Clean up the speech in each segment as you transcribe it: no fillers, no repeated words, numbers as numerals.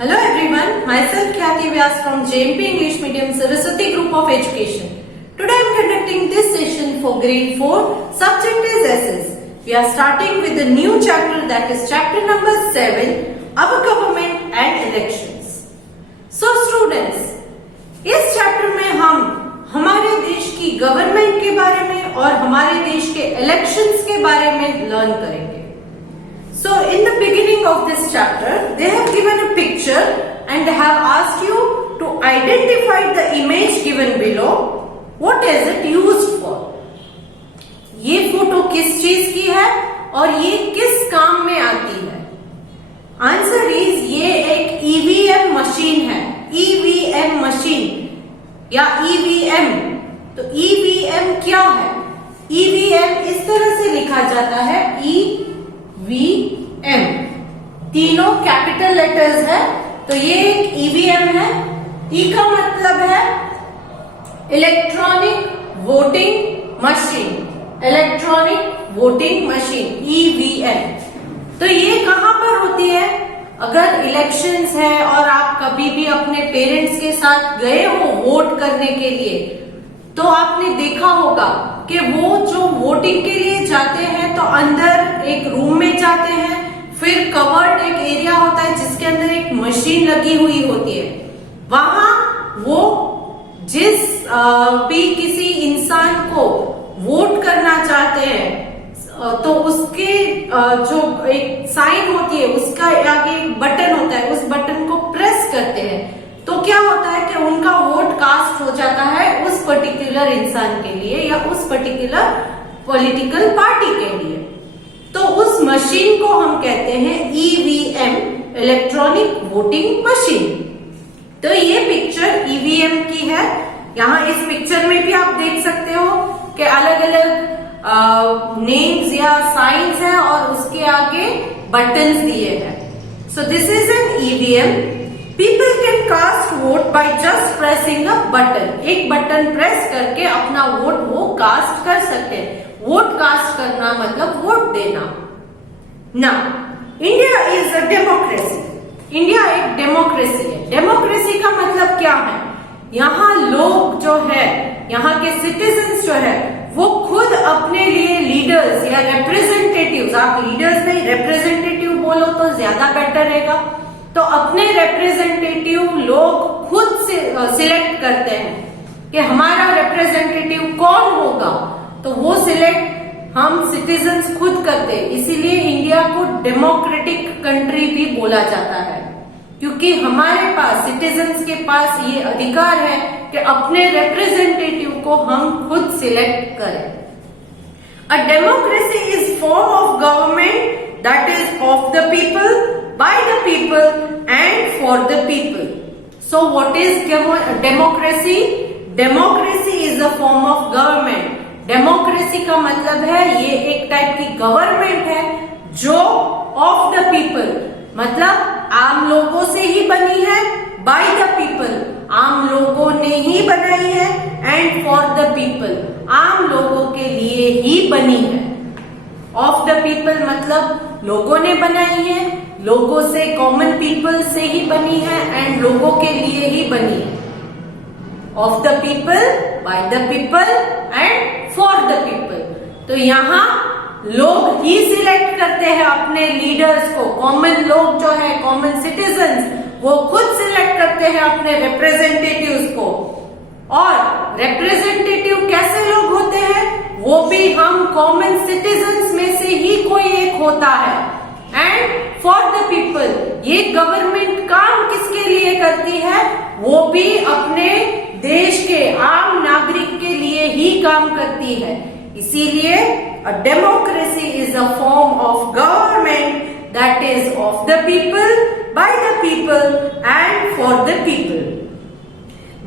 Hello everyone, myself Khyati Vyas from JMP English Medium Saraswati Group of Education. Today I am conducting this session for grade 4, subject is SS. We are starting with a new chapter, that is chapter number 7, Our Government and Elections. So students, इस chapter में हम हमारे देश की government के बारे में और हमारे देश के इलेक्शंस के बारे में लर्न करेंगे. So in the beginning of this chapter, they have given a picture and they have asked you to identify the image given below. What is it used for? ये फोटो किस चीज की है और ये किस काम में आती है? आंसर इज ये एक ईवीएम मशीन है. ईवीएम मशीन या ईवीएम. तो ईवीएम क्या है? ईवीएम इस तरह से लिखा जाता है, ईवीएम, तीनों कैपिटल लेटर्स है. तो ये एक ईवीएम है. ई का मतलब है electronic voting machine. Electronic voting machine, EVM. तो ये कहां पर होती है? अगर इलेक्शंस है और आप कभी भी अपने पेरेंट्स के साथ गए हो वोट करने के लिए, तो आपने देखा होगा कि वो जो वोटिंग के लिए जाते हैं तो अंदर एक रूम में जाते हैं, फिर कवर्ड एक एरिया होता है जिसके अंदर एक मशीन लगी हुई होती है. वहां वो जिस भी किसी इंसान को वोट करना चाहते हैं तो उसके जो एक साइन होती है उसका आगे एक बटन होता है, उस बटन को प्रेस करते हैं तो क्या होता है कि उनका वोट कास्ट हो जाता है उस पर्टिकुलर इंसान के लिए या उस पर्टिकुलर पॉलिटिकल पार्टी के लिए. तो उस मशीन को हम कहते हैं ईवीएम, इलेक्ट्रॉनिक वोटिंग मशीन. तो ये पिक्चर ईवीएम की है. यहाँ इस पिक्चर में भी आप देख सकते हो कि अलग अलग नेम्स या साइंस है और उसके आगे बटन्स दिए हैं. So this is an EVM. People can cast vote by just pressing a button. एक बटन प्रेस करके अपना वोट वो कास्ट कर सकते हैं. वोट कास्ट करना मतलब वोट देना. ना, India is a democracy. India एक डेमोक्रेसी है. डेमोक्रेसी का मतलब क्या है? यहाँ लोग जो है, यहाँ के सिटीजन्स जो है, वो खुद अपने लिए लीडर्स या रिप्रेजेंटेटिव्स, आप लीडर्स नहीं रिप्रेजेंटेटिव बोलो तो ज्यादा बेटर रहेगा, तो अपने रिप्रेजेंटेटिव लोग खुद से सिलेक्ट करते हैं कि हमारा रिप्रेजेंटेटिव कौन होगा. तो वो सिलेक्ट हम सिटीजन्स खुद करते हैं. इसीलिए इंडिया को डेमोक्रेटिक कंट्री भी बोला जाता है, क्योंकि हमारे पास सिटीजन्स के पास ये अधिकार है कि अपने रिप्रेजेंटेटिव को हम खुद सिलेक्ट करें. A democracy is form of government that is of the people, by the people and for the people. So what is democracy? Democracy is a form of government. Democracy का मतलब है ये एक type की government है जो of the people, मतलब आम लोगों से ही बनी है. by the people, आम लोगों ने ही बनाई है. and for the people, आम लोगों के लिए ही बनी है. of the people मतलब लोगों ने बनाई है, लोगों से, कॉमन पीपल से ही बनी है एंड लोगों के लिए ही बनी है. Of the people, by the people and for the people. तो यहाँ लोग ही सिलेक्ट करते हैं अपने लीडर्स को. कॉमन लोग जो है, कॉमन सिटीजन्स, वो खुद सिलेक्ट करते हैं अपने रिप्रेजेंटेटिव्स को. और रिप्रेजेंटेटिव कैसे लोग होते हैं? वो भी हम कॉमन सिटीजन्स में से ही कोई एक होता है. एंड फॉर द पीपल, ये गवर्नमेंट काम किसके लिए करती है? वो भी अपने देश के आम नागरिक के लिए ही काम करती है. इसीलिए a democracy is a form of government that is of the people, by the people and for the people.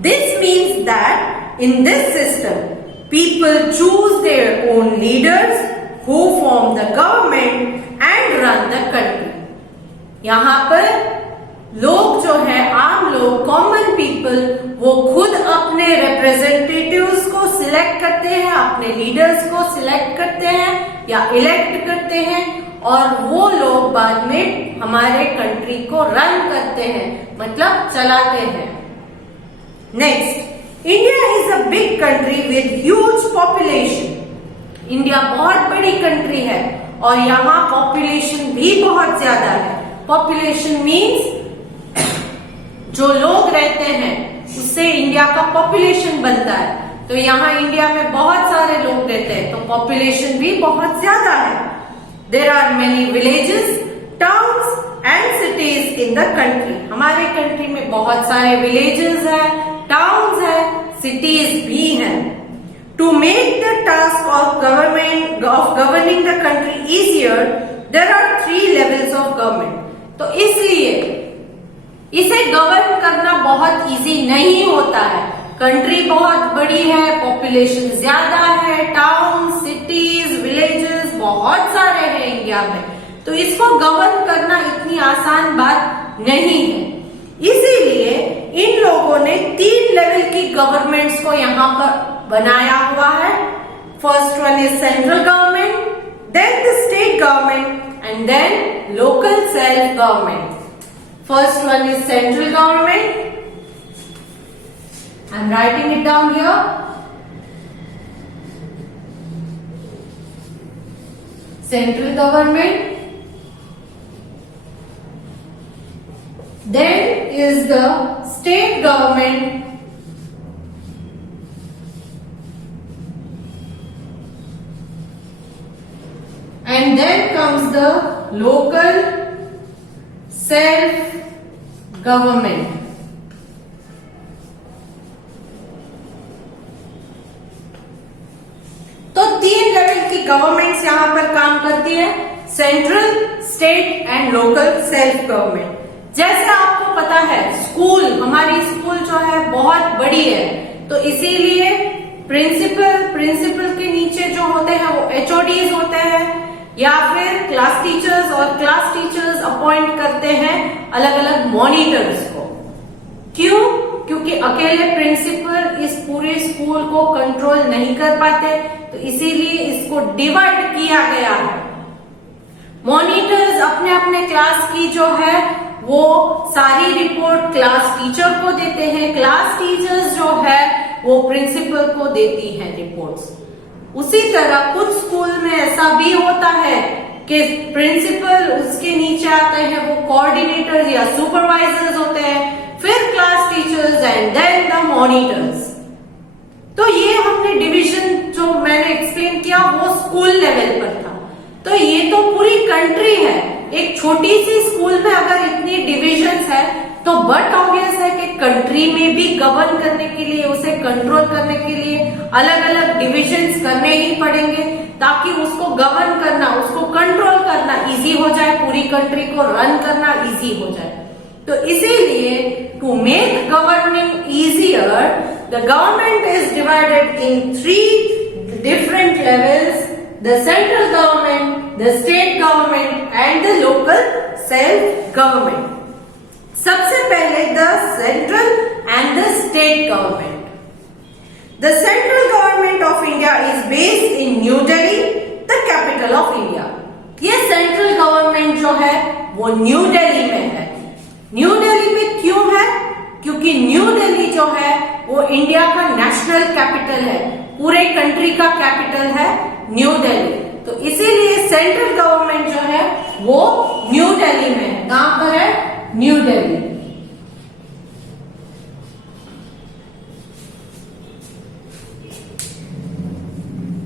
This means that in this system people choose their own leaders who form the government and run the country. यहाँ पर लोग जो है, आम लोग, common people, वो खुद अपने रिप्रेजेंटेटिव्स को सिलेक्ट करते हैं, अपने लीडर्स को सिलेक्ट करते हैं या इलेक्ट करते हैं और वो लोग बाद में हमारे कंट्री को रन करते हैं, मतलब चलाते हैं। Next, India is a big country with huge population. India बहुत बड़ी कंट्री है और यहाँ पॉपुलेशन भी बहुत ज्यादा है। पॉपुलेशन मीन्स जो लोग रहते हैं उससे इंडिया का पॉपुलेशन बनता है। तो यहाँ इंडिया में बहुत सारे लोग रहते हैं, तो पॉपुलेशन भी बहुत ज्यादा है। There are many villages, towns and cities in the country. हमारे कंट्री में बहुत सारे विलेजेस है, टाउन्स है, सिटीज भी हैं। To make the task of governing the country easier, there are 3 levels of government. तो इसलिए इसे गवर्न करना बहुत इजी नहीं होता है। कंट्री बहुत बड़ी है, पॉपुलेशन ज्यादा है, टाउन, सिटीज, विलेजेस बहुत सारे हैं इंडिया में, तो इसको गवर्न करना इतनी आसान बात नहीं है। इसीलिए इन लोगों ने 3 लेवल की गवर्नमेंट्स को यहाँ पर बनाया हुआ है। First one is central government, then the state government and then local self government. First one is central government. I am writing it down here. Central government. Then is the state government. And then comes the local self government. तो 3 level की governments यहां पर काम करती है, central, state and local self government. जैसे आपको पता है स्कूल, हमारी स्कूल जो है बहुत बड़ी है, तो इसीलिए प्रिंसिपल के नीचे जो होते हैं वो HODs होते हैं, या फिर क्लास टीचर्स, और क्लास टीचर्स अपॉइंट करते हैं अलग अलग मॉनिटर्स को। क्यों? क्योंकि अकेले प्रिंसिपल इस पूरे स्कूल को कंट्रोल नहीं कर पाते, तो इसीलिए इसको डिवाइड किया गया है। मॉनिटर्स अपने अपने क्लास की जो है वो सारी रिपोर्ट क्लास टीचर को देते हैं, क्लास टीचर्स जो है वो प्रिंसिपल को देती हैं रिपोर्ट्स। उसी तरह कुछ स्कूल में ऐसा भी होता है कि प्रिंसिपल, उसके नीचे आते हैं वो कोऑर्डिनेटर्स या सुपरवाइजर्स होते हैं, फिर class teachers and then the monitors. तो ये हमने डिवीजन जो मैंने एक्सप्लेन किया वो स्कूल लेवल पर था। तो ये तो पूरी कंट्री है, एक छोटी सी स्कूल में अगर इतनी डिविजन्स है तो बट ऑब्वियस है कि कंट्री में भी गवर्न करने के लिए, उसे कंट्रोल करने के लिए अलग अलग डिविजन्स करने ही पड़ेंगे, ताकि उसको गवर्न करना, उसको कंट्रोल करना इजी हो जाए, पूरी कंट्री को रन करना इजी हो जाए। तो इसीलिए to make governing easier, the government is divided in 3 different levels, the central government, the state government and the local self government. सबसे पहले the central and the state government. The central government of India is based in New Delhi, the capital of India. ये central government जो है वो new Delhi में है। New Delhi में क्यों है? क्योंकि न्यू दिल्ली जो है वो इंडिया का नेशनल कैपिटल है, पूरे कंट्री का कैपिटल है न्यू दिल्ली। तो इसीलिए सेंट्रल गवर्नमेंट जो है वो न्यू दिल्ली में है। कहां पर है? New Delhi.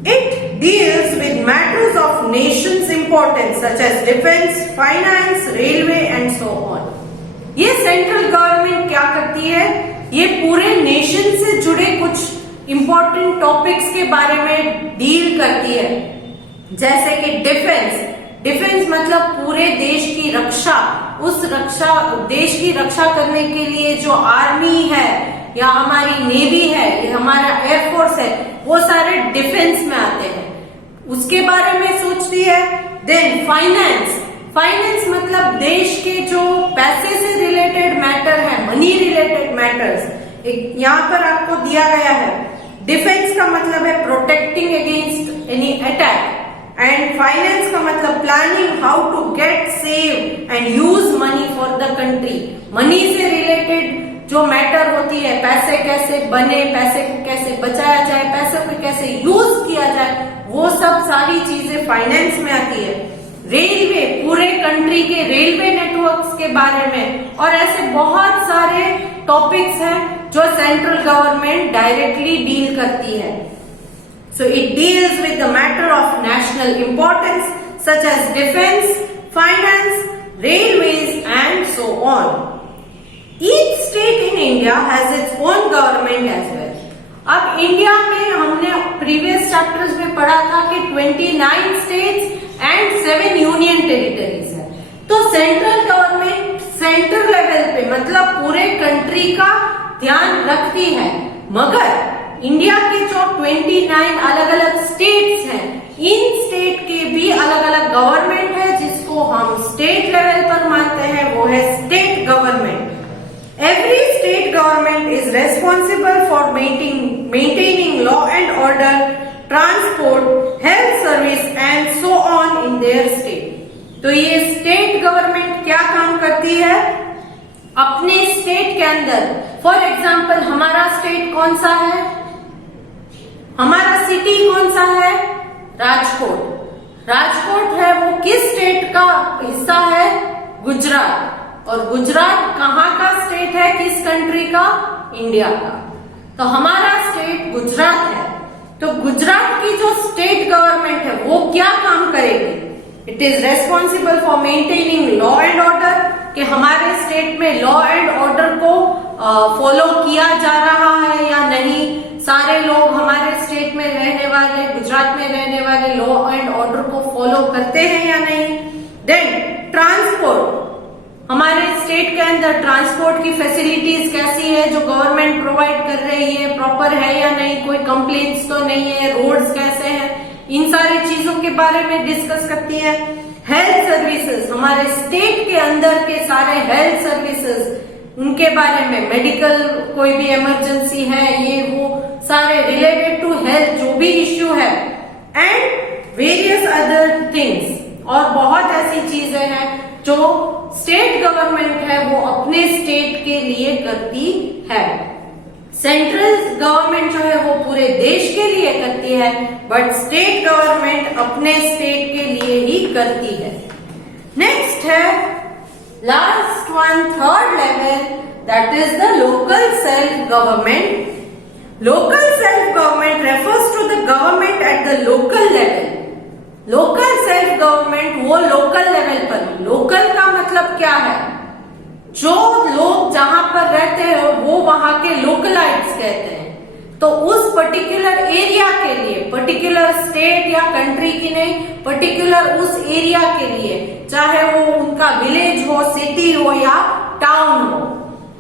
It deals with matters of nation's importance such as defense, finance, railway and so on. ये सेंट्रल गवर्नमेंट क्या करती है? ये पूरे नेशन से जुड़े कुछ इंपॉर्टेंट टॉपिक्स के बारे में डील करती है, जैसे कि डिफेंस मतलब पूरे देश की रक्षा, देश की रक्षा करने के लिए जो आर्मी है या हमारी नेवी है या हमारा एयरफोर्स है, वो सारे डिफेंस में आते हैं, उसके बारे में सोचती है। देन फाइनेंस मतलब देश के जो पैसे से रिलेटेड मैटर है, मनी रिलेटेड मैटर्स, यहाँ पर आपको दिया गया है। डिफेंस का मतलब है protecting against any attack, and finance का मतलब planning how to get save and use money for the country. Money से रिलेटेड जो मैटर होती है, पैसे कैसे बने, पैसे को कैसे बचाया जाए, पैसे को कैसे यूज किया जाए, वो सब सारी चीजें फाइनेंस में आती है। रेलवे, पूरे कंट्री के रेलवे नेटवर्क्स के बारे में, और ऐसे बहुत सारे टॉपिक्स हैं जो सेंट्रल गवर्नमेंट डायरेक्टली डील करती है। So it deals with the matter of national importance such as defense, finance, railways and so on. Each state in India has its own government as well. अब India में हमने previous chapters में पढ़ा था कि 29 states and 7 union territories है। तो central government centre level पे मतलब पूरे कंट्री का ध्यान रखती है, मगर इंडिया के जो 29 अलग अलग स्टेट्स हैं, इन स्टेट के भी अलग अलग गवर्नमेंट है, जिसको हम स्टेट लेवल पर मानते हैं, वो है state government. Every state government is responsible for maintaining law and order, transport, health service and so on in their state. तो ये स्टेट गवर्नमेंट क्या काम करती है अपने स्टेट के अंदर? फॉर एग्जाम्पल हमारा स्टेट कौन सा है, हमारा सिटी कौन सा है? राजकोट। राजकोट है वो किस स्टेट का हिस्सा है? गुजरात। और गुजरात कहाँ का स्टेट है, किस कंट्री का? इंडिया का। तो हमारा स्टेट गुजरात है। तो गुजरात की जो स्टेट गवर्नमेंट है वो क्या काम करेगी? It is responsible for maintaining law and order, कि हमारे स्टेट में लॉ एंड ऑर्डर को फॉलो किया जा रहा है या नहीं, सारे लोग हमारे स्टेट में रहने वाले, गुजरात में रहने वाले लॉ एंड ऑर्डर को फॉलो करते हैं या नहीं। देन ट्रांसपोर्ट, हमारे स्टेट के अंदर ट्रांसपोर्ट की फैसिलिटीज कैसी है जो गवर्नमेंट प्रोवाइड कर रही है, प्रॉपर है या नहीं, कोई कंप्लेंट्स तो नहीं है, रोड्स कैसे हैं, इन सारी चीजों के बारे में डिस्कस करती है। हेल्थ सर्विसेज, हमारे स्टेट के अंदर के सारे हेल्थ सर्विसेज, उनके बारे में, मेडिकल कोई भी इमरजेंसी है, ये वो सारे रिलेटेड टू हेल्थ जो भी इश्यू है, एंड वेरियस अदर थिंग्स, और बहुत ऐसी चीजें हैं जो स्टेट गवर्नमेंट है वो अपने स्टेट के लिए करती है। सेंट्रल गवर्नमेंट जो है वो पूरे देश के लिए करती है, बट स्टेट गवर्नमेंट अपने स्टेट के लिए ही करती है। नेक्स्ट है last one, third level, that is the local self government. Local self government refers to the government at the local level. Local self government वो लोकल लेवल पर, local का मतलब क्या है? जो लोग जहां पर रहते हैं वो वहां के लोकलाइट्स कहते हैं। तो उस पर्टिकुलर एरिया के लिए, पर्टिकुलर स्टेट या कंट्री की नहीं, पर्टिकुलर उस एरिया के लिए, चाहे वो उनका विलेज हो, सिटी हो या टाउन हो।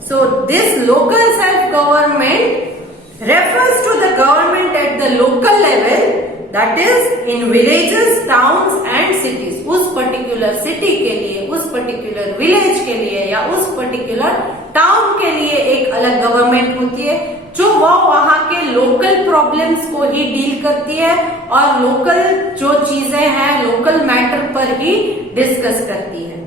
So this local self government refers to the government at the local level, that is in villages, towns and cities. उस पर्टिकुलर सिटी के लिए, उस पर्टिकुलर विलेज के लिए या उस पर्टिकुलर टाउन के लिए एक अलग गवर्नमेंट होती है जो वो वहां के लोकल प्रॉब्लम्स को ही डील करती है और लोकल जो चीजें हैं लोकल मैटर पर ही डिस्कस करती है।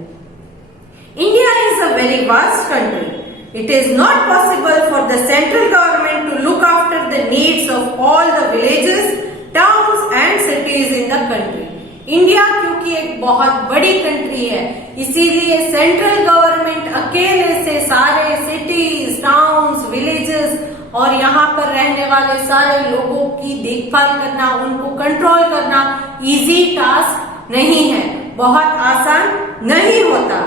India is a very vast country. It is not possible for the central government to look after the needs of all the villages, towns and cities in the country. India क्योंकि एक बहुत बड़ी country है, इसीलिए central government अकेले से सारे cities, towns, villages और यहाँ पर रहने वाले सारे लोगों की देखभाल करना, उनको कंट्रोल करना इजी टास्क नहीं है, बहुत आसान नहीं होता।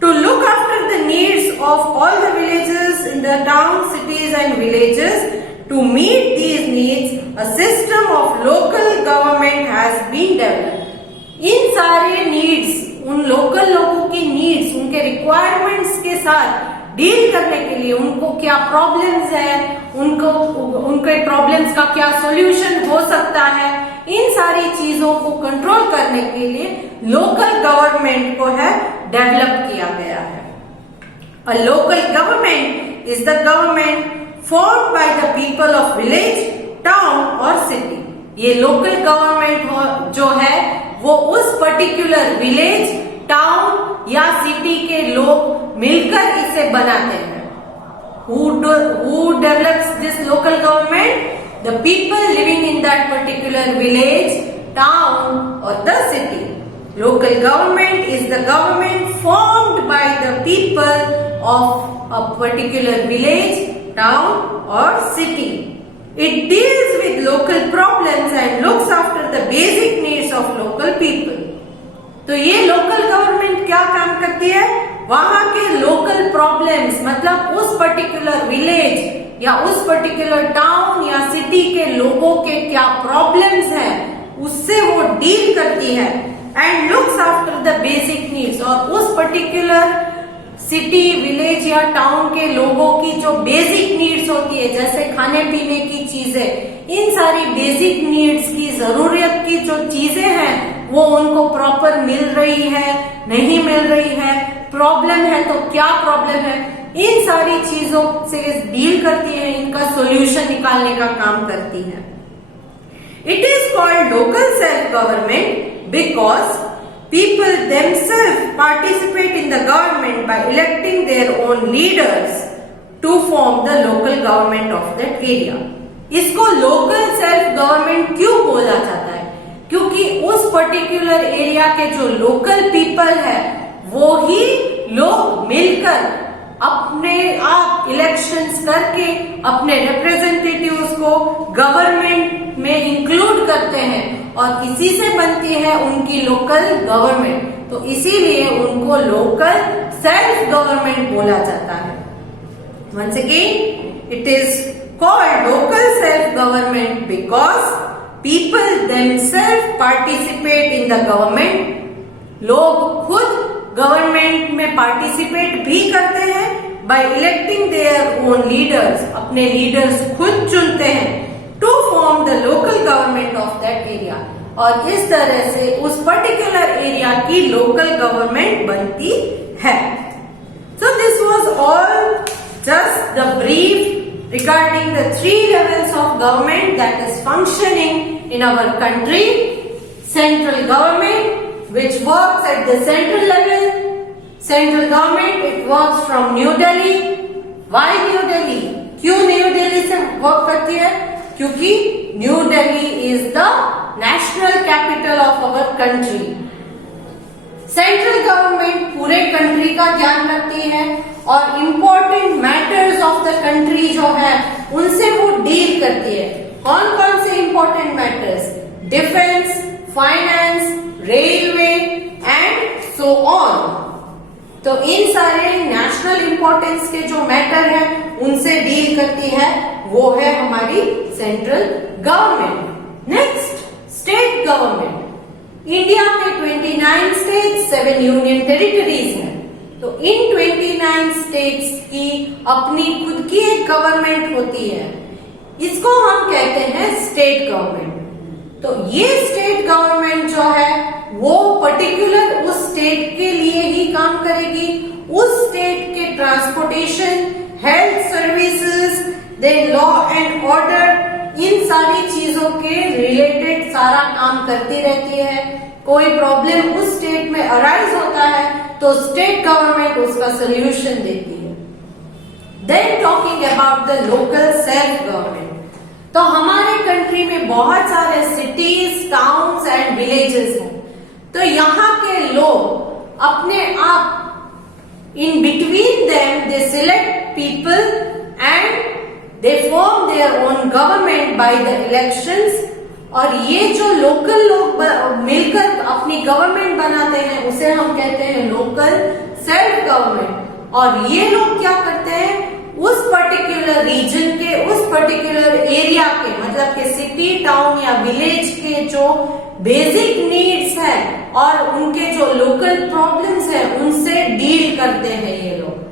To look after the needs of all the villages in the towns, cities and villages, to meet these needs, a system of local government has been developed. इन सारे needs, उन local लोगों की needs, उनके requirements के साथ deal करने के लिए, उनको क्या प्रॉब्लम्स है, उनके प्रॉब्लम्स का क्या सॉल्यूशन हो सकता है, इन सारी चीजों को कंट्रोल करने के लिए लोकल गवर्नमेंट को है डेवलप किया गया है। A local government is the government formed by the people of village, town or city. ये लोकल गवर्नमेंट जो है वो उस पर्टिकुलर विलेज, टाउन या सिटी के लोग मिलकर इसे बनाते हैं। Who develops this local government? The people living in that particular village, town or the city. Local government is the government formed by the people of a particular village, town or city. It deals with local problems and looks after the basic needs of local people. तो ये local government क्या काम करती है? वहां के local problems, मतलब उस पर्टिकुलर विलेज या उस पर्टिकुलर टाउन या सिटी के लोगों के क्या प्रॉब्लम्स हैं, उससे वो डील करती है। And looks after the basic needs, और उस पर्टिकुलर सिटी, विलेज या टाउन के लोगों की जो बेसिक नीड्स होती है, जैसे खाने पीने की चीजें, इन सारी बेसिक नीड्स की, जरूरत की जो चीजें हैं वो उनको प्रॉपर मिल रही है, नहीं मिल रही है, प्रॉब्लम है तो क्या प्रॉब्लम है, इन सारी चीजों से डील करती है, इनका सॉल्यूशन निकालने का काम करती है। It is called local self government because people themselves participate in the government by electing their own leaders to form the local government of that area. इसको लोकल सेल्फ गवर्नमेंट क्यों बोला जाता है? क्योंकि उस पर्टिकुलर एरिया के जो local people है वो ही लोग मिलकर अपने आप इलेक्शंस करके अपने रिप्रेजेंटेटिव्स को गवर्नमेंट में इंक्लूड करते हैं और इसी से बनती है उनकी लोकल गवर्नमेंट। तो इसीलिए उनको लोकल सेल्फ गवर्नमेंट बोला जाता है। Once again, it is called local self government because people themselves participate in the government. लोग खुद गवर्नमेंट में पार्टिसिपेट भी करते हैं by electing their own leaders, अपने लीडर्स खुद चुनते हैं to form the local government of that area, और इस तरह से उस पर्टिकुलर एरिया की लोकल गवर्नमेंट बनती है। So this was all just the brief regarding the 3 levels of government that is functioning in our country. Central government, which works at the central level. Central government, it works from New Delhi. Why New Delhi? क्यों new Delhi से work करती है? क्योंकि new Delhi is the national capital of our country. Central government पूरे country का ध्यान रखती है और important matters of the country जो है उनसे वो डील करती है। कौन कौन से important matters? Defence, finance, railway and so on. तो इन सारे नेशनल इंपॉर्टेंस के जो मैटर है उनसे डील करती है, वो है हमारी central government. Next, state government. India में 29 स्टेट्स, 7 यूनियन टेरिटरीज हैं। तो इन 29 स्टेट्स की अपनी खुद की एक गवर्नमेंट होती है, इसको हम कहते हैं स्टेट गवर्नमेंट। तो ये स्टेट गवर्नमेंट जो है वो पर्टिकुलर उस स्टेट के लिए ही काम करेगी, उस स्टेट के transportation, health services, then law and order, इन सारी चीजों के रिलेटेड सारा काम करती रहती है। कोई प्रॉब्लम उस स्टेट में अराइज होता है तो स्टेट गवर्नमेंट उसका सोल्यूशन देती है। Then talking about the local self government, तो हमारे कंट्री में बहुत सारे सिटीज, टाउन्स एंड विलेजेस हैं। तो यहाँ के लोग अपने आप in between them they select people and they form their own government by the elections। और ये जो लोकल लोग मिलकर अपनी गवर्नमेंट बनाते हैं उसे हम कहते हैं लोकल सेल्फ गवर्नमेंट। और ये लोग क्या करते हैं, उस पर्टिकुलर रीजन के, उस पर्टिकुलर एरिया के, मतलब के सिटी, टाउन या विलेज के जो बेसिक नीड्स है और उनके जो लोकल प्रॉब्लम्स है उनसे डील करते हैं ये लोग।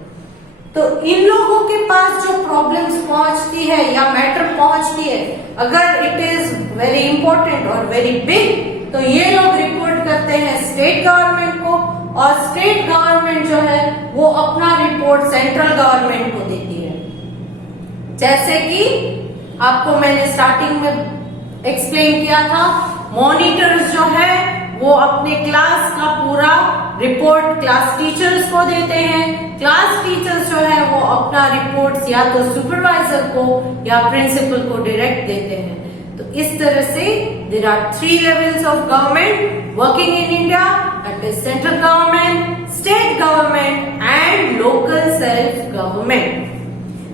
तो इन लोगों के पास जो प्रॉब्लम्स पहुंचती है या मैटर पहुंचती है, अगर इट इज वेरी इंपॉर्टेंट और वेरी बिग, तो ये लोग रिपोर्ट करते हैं स्टेट गवर्नमेंट को, और स्टेट गवर्नमेंट जो है वो अपना रिपोर्ट सेंट्रल गवर्नमेंट को देती है। जैसे कि आपको मैंने स्टार्टिंग में एक्सप्लेन किया था। मॉनिटर्स जो है वो अपने क्लास का पूरा रिपोर्ट क्लास टीचर्स को देते हैं। क्लास टीचर्स जो है वो अपना रिपोर्ट्स या तो सुपरवाइजर को या प्रिंसिपल को डायरेक्ट देते हैं। तो इस तरह से there are 3 levels of government working in India, that is central government, state government and local self government.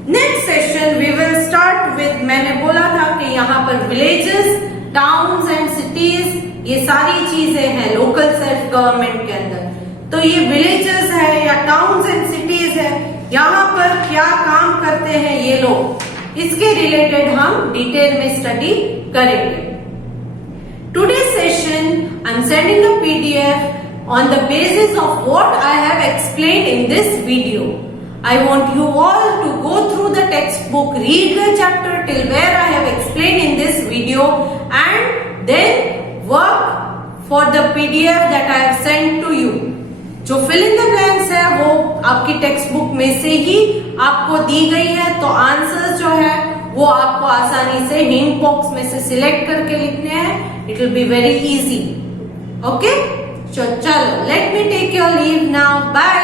Next session we will start with, मैंने बोला था कि यहाँ पर विलेजेस, टाउन्स एंड सिटीज ये सारी चीजें हैं लोकल सेल्फ गवर्नमेंट के अंदर। तो ये विलेजेस है या टाउन्स एंड सिटीज है, यहाँ पर क्या काम करते हैं ये लोग, इसके रिलेटेड हम डिटेल में स्टडी करेंगे। Today's session I'm sending a PDF on the basis of what I have explained in this video. I want you all to go through the textbook, read the chapter till where I have explained in this video and then work for the PDF that I have sent to you. जो fill in the blanks है वो आपकी text book में से ही आपको दी गई है, तो आंसर्स जो है वो आपको आसानी से हिंट बॉक्स में से सिलेक्ट करके लिखने हैं। It will be very easy. Okay, चलो let me take your leave now, bye.